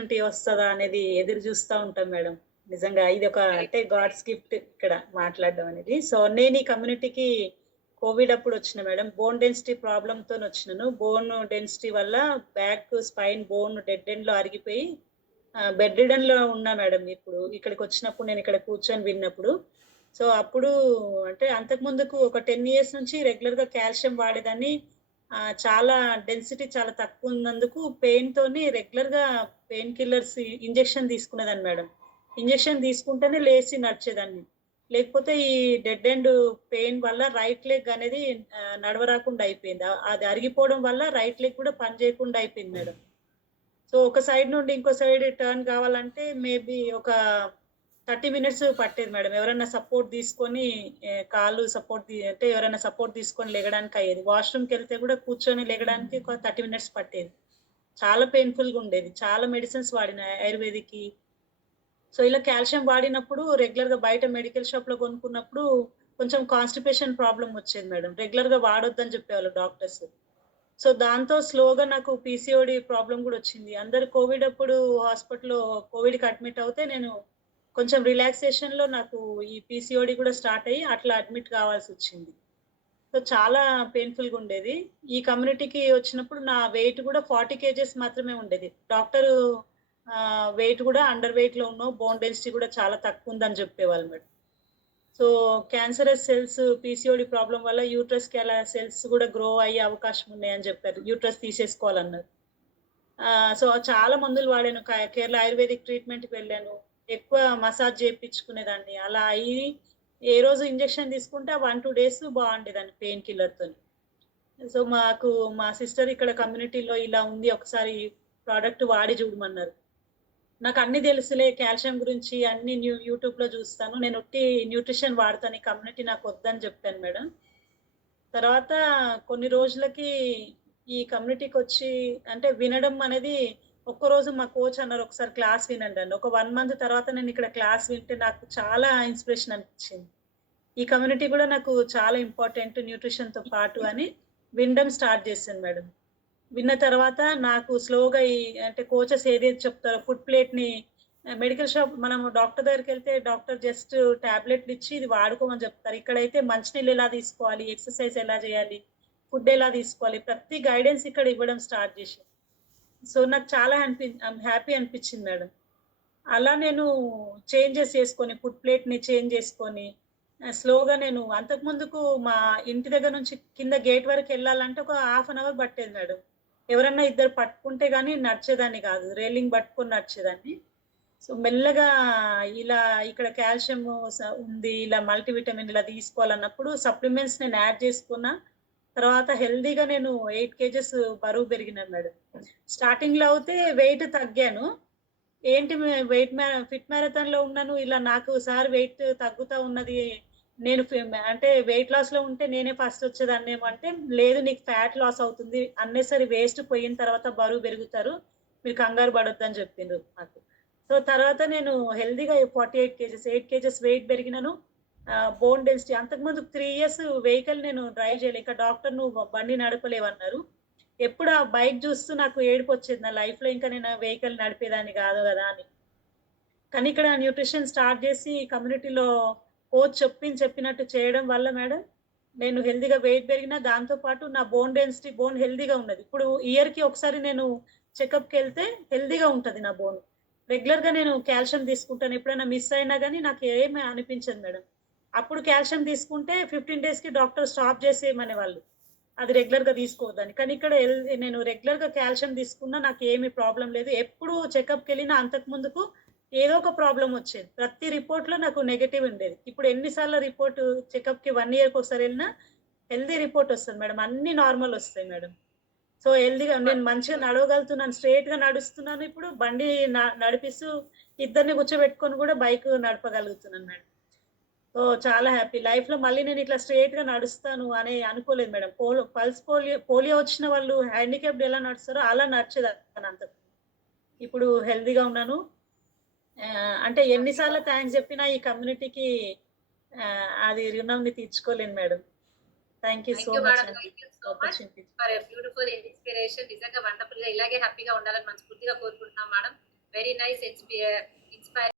Opportunity వస్తదా అనేది ఎదురు చూస్తా ఉంటాం మేడం. నిజంగా ఇది ఒక అంటే కరెక్ట్. గాడ్స్ గిఫ్ట్ ఇక్కడ మాట్లాడడం అనేది. సో, నేను ఈ కమ్యూనిటీకి కోవిడ్ అప్పుడు వచ్చిన మేడం. బోన్ డెన్సిటీ ప్రాబ్లమ్‌తోనొచ్చినాను. బోన్ డెన్సిటీ వల్ల బ్యాక్, స్పైన్ బోన్ డెడ్ ఎండ్‌లో అరిగిపోయి బెడ్ రిడెన్‌లో ఉన్నా మేడం ఇప్పుడు. ఇక్కడికొచ్చినప్పుడు నేను ఇక్కడ కూర్చొని విన్నప్పుడు. సో, అప్పుడు అంటే అంతకుముందుకు ఒక 10 ఇయర్స్ నుంచి రెగ్యులర్‌గా కాల్షియం వాడేదాన్ని. చాలా డెన్సిటీ చాలా తక్కువున్నందుకు పెయిన్‌తోని రెగ్యులర్‌గా పెయిన్ కిల్లర్స్ ఇంజెక్షన్ తీసుకునేదాన్ని మేడం. ఇంజెక్షన్ తీసుకుంటేనే లేసి నడిచేదాన్ని. లేకపోతే ఈ డెడ్ ఎండ్ పెయిన్ వల్ల రైట్ లెగ్ అనేది నడవరాకుండా అయిపోయింది. అది అరిగిపోవడం వల్ల రైట్ లెగ్ కూడా పని చేయకుండా అయిపోయింది మేడం. సో, ఒక సైడ్ నుండి ఇంకో సైడ్ టర్న్ కావాలంటే మేబీ ఒక 30 మినిట్స్ పట్టేది మేడం. ఎవరైనా సపోర్ట్ తీసుకొని కాళ్ళు సపోర్ట్ అంటే ఎవరైనా సపోర్ట్ తీసుకొని లెగడానికి అయ్యేది. వాష్‌రూమ్‌కెళ్తే కూడా కూర్చొని లెగడానికి ఒక 30 మినిట్స్ పట్టేది. చాలా పెయిన్‌ఫుల్‌గా ఉండేది. చాలా మెడిసిన్స్ వాడిన ఆయుర్వేదిక్‌కి. సో, ఇలా కాల్షియం వాడినప్పుడు రెగ్యులర్‌గా బయట మెడికల్ షాప్‌లో కొనుక్కున్నప్పుడు కొంచెం కాన్‌స్టిపేషన్ ప్రాబ్లమ్ వచ్చేది మేడం. రెగ్యులర్‌గా వాడొద్దని చెప్పేవాళ్ళు డాక్టర్స్. సో, దాంతో స్లోగా నాకు పీసీఓడీ ప్రాబ్లమ్ గూడా వచ్చింది. అందరూ కోవిడ్ అప్పుడు హాస్పిటల్‌లో కోవిడ్‌కి అడ్మిట్ అవుతే నేను కొంచెం రిలాక్సేషన్‌లో నాకు ఈ పీసీఓడీ కూడా స్టార్ట్ అయ్యి అట్లా అడ్మిట్ కావాల్సొచ్చింది. సో, చాలా పెయిన్‌ఫుల్‌గా ఉండేది. ఈ కమ్యూనిటీకి వచ్చినప్పుడు నా వెయిట్ కూడా 40 కేజెస్ మాత్రమే ఉండేది. డాక్టరు వెయిట్ కూడా అండర్ వెయిట్‌లో ఉన్నావు. బోన్ డెన్సిటీ కూడా చాలా తక్కువుందని చెప్పేవాళ్ళు madam. So, cancerous cells PCOD problem వల్ల యూట్రస్‌కి అలా సెల్స్ గూడా గ్రో అయ్యే అవకాశం ఉన్నాయని జెప్పారు. యూట్రస్ తీసేసుకోవాలన్నారు. సో, చాలా మందులు వాడాను. కేరళ ఆయుర్వేదిక్ ట్రీట్‌మెంట్‌కి వెళ్ళాను. ఎక్కువ మసాజ్ చేపిచ్చుకునేదాన్ని. అలా అయ్యి ఏ రోజు ఇంజెక్షన్ తీసుకుంటే ఆ 1, 2 డేస్ బావుండేదాన్ని పెయిన్ కిల్లర్‌తోని. సో, మా సిస్టర్ ఇక్కడ కమ్యూనిటీలో ఇలా ఉంది ఒకసారి ప్రొడక్ట్ వాడి జూడమన్నారు. నాకన్నీ తెలుసులే కాల్షియం గురించి అన్నీ యూట్యూబ్‌లో జూస్తాను. నేను ఉట్టి న్యూట్రిషన్ వాడతాను. ఈ కమ్యూనిటీ నాకొద్దని జెప్పాను మేడం. తర్వాత కొన్ని రోజులకి ఈ కమ్యూనిటీకొచ్చి అంటే వినడం అనేది ఒక్కరోజు మా కోచ్ అన్నారు, "ఒకసారి క్లాస్ వినండని." ఒక 1 మంత్ తర్వాత నేనిక్కడ క్లాస్ వింటే నాకు చాలా ఇన్‌స్పిరేషన్ అనిపిచ్చింది. ఈ కమ్యూనిటీ గూడా నాకు చాలా ఇంపార్టెంట్ న్యూట్రిషన్‌తో పాటు అని వినడం స్టార్ట్ జేశాను మేడం. విన్న తర్వాత నాకు స్లోగా అంటే కోచెస్ ఏదైతే చెప్తారో ఫుడ్ ప్లేట్‌ని మెడికల్ షాప్ మనము డాక్టర్ దగ్గరికెళ్తే డాక్టర్ జస్ట్ టాబ్లెట్‌లిచ్చి ఇది వాడుకోమని జెప్తారు. ఇక్కడైతే మంచినీళ్ళు ఎలా తీసుకోవాలి, ఎక్సర్‌సైజ్ ఎలా జేయాలి, ఫుడ్ ఎలా తీసుకోవాలి, ప్రతి గైడెన్స్ ఇక్కడ ఇవ్వడం స్టార్ట్ జేషింది. సో, నాకు చాలా హ్యాపీ అనిపిచ్చింది మేడం. అలా నేను చేంజెస్ చేసుకొని ఫుడ్ ప్లేట్‌ని చేంజ్ జేసుకొని స్లోగా నేను అంతకుముందుకు మా ఇంటి దగ్గర నుంచి కింద గేట్ వరకెళ్ళాలంటే ఒక హాఫ్ అన్ అవర్ పట్టేది మేడం. ఎవరన్నా ఇద్దరు పట్టుకుంటే గాని నడిచేదాన్ని గాదు. రైలింగ్ పట్టుకొని నడిచేదాన్ని. సో, మెల్లగా ఇలా ఇక్కడ కాల్షియము ఉంది. ఇలా మల్టీవిటమిన్ ఇలా తీసుకోవాలన్నప్పుడు సప్లిమెంట్స్ నేను యాడ్ చేసుకున్నా. తర్వాత హెల్తీగా నేను 8 కేజెస్ బరువు పెరిగినాను మేడం. స్టార్టింగ్‌లో అయితే వెయిట్ తగ్గాను. ఏంటి ఫిట్ మ్యారథాన్‌లో ఉన్నాను. ఇలా నాకు సార్ వెయిట్ తగ్గుతా ఉన్నది. నేను అంటే వెయిట్ లాస్‌లో ఉంటే నేనే ఫస్ట్ వచ్చేదాన్నేమో అంటే, లేదు నీకు ఫ్యాట్ లాస్ అవుతుంది. అన్నెసరీ వేస్ట్ పోయిన తర్వాత బరువు పెరుగుతారు. మీరు కంగారు పడొద్దని చెప్పిండ్రు నాకు. సో, తర్వాత నేను హెల్తీగా 48 కేజెస్, 8 కేజెస్ వెయిట్ పెరిగినాను. బోన్ డెన్సిటీ అంతకుముందు 3 ఇయర్స్ వెహికల్ నేను డ్రైవ్ చేయలే. ఇక డాక్టర్ "నువ్వు బండి నడపలేవన్నారు." ఎప్పుడు ఆ బైక్ చూస్తూ నాకు ఏడుపొచ్చేది. నా లైఫ్‌లో ఇంకా నేను వెహికల్ నడిపేదాన్ని కాదు గదా అని. కానీ ఇక్కడ న్యూట్రిషన్ స్టార్ట్ చేసి కమ్యూనిటీలో కోచ్ చెప్పినట్టు చేయడం వల్ల మేడం, నేను హెల్తీగా వెయిట్ పెరిగిన దాంతో పాటు నా బోన్ డెన్సిటీ హెల్తీగా ఉన్నది. ఇప్పుడు ఇయర్‌కి ఒకసారి నేను చెకప్‌కెళ్తే హెల్తీగా ఉంటది నా బోన్. రెగ్యులర్‌గా నేను కాల్షియం తీసుకుంటాను. ఎప్పుడైనా మిస్ అయినా గాని నాకు ఏమి అనిపించదు మేడం. అప్పుడు కాల్షియం తీసుకుంటే 15 డేస్‌కి డాక్టర్ స్టాప్ చేసేయమనేవాళ్ళు. అది రెగ్యులర్‌గా తీసుకోవద్దని. కానీ ఇక్కడ నేను రెగ్యులర్‌గా కాల్షియం తీసుకున్నా నాకేమి ప్రాబ్లమ్ లేదు. ఎప్పుడు చెకప్‌కెళ్ళినా అంతకు ముందుకు ఏదో ఒక ప్రాబ్లమ్ వచ్చేది. ప్రతి రిపోర్ట్‌లో నాకు నెగెటివ్ ఉండేది. ఇప్పుడు ఎన్ని సార్లు రిపోర్ట్ చెకప్‌కి 1 ఇయర్‌కి ఒకసారి ఎళ్ళినా హెల్తీ రిపోర్ట్ వస్తది మేడం. అన్నీ నార్మల్ వస్తాయి మేడం. సో, హెల్తీగా నేను మంచిగా నడవగలుగుతున్నాను. స్ట్రెయిట్‌గా నడుస్తున్నాను ఇప్పుడు. బండి నడిపిస్తూ ఇద్దరిని కూర్చోబెట్టుకొని కూడా బైక్ నడపగలుగుతున్నాను మేడం. సో, చాలా హ్యాపీ. లైఫ్‌లో మళ్ళీ నేనిట్లా స్ట్రెయిట్‌గా నడుస్తాను అని అనుకోలేదు మేడం. పోలియో వచ్చిన వాళ్ళు హ్యాండిక్యాప్డ్ ఎలా నడుస్తారో అలా నడిచేదాన్నంత. ఇప్పుడు హెల్తీగా ఉన్నాను. అంటే ఎన్ని సార్లు థాంక్స్ జెప్పినా ఈ కమ్యూనిటీకి అది రుణంని తీర్చుకోలేను madam. Thank you so thank you much madam. అండి. Thank you so much opportunity. For a beautiful inspiration. నిజంగా వండర్‌ఫుల్‌గా ఇలాగే హ్యాపీగా ఉండాలని మనస్ఫూర్తిగా కోరుకుంటున్నాం మేడం. very nice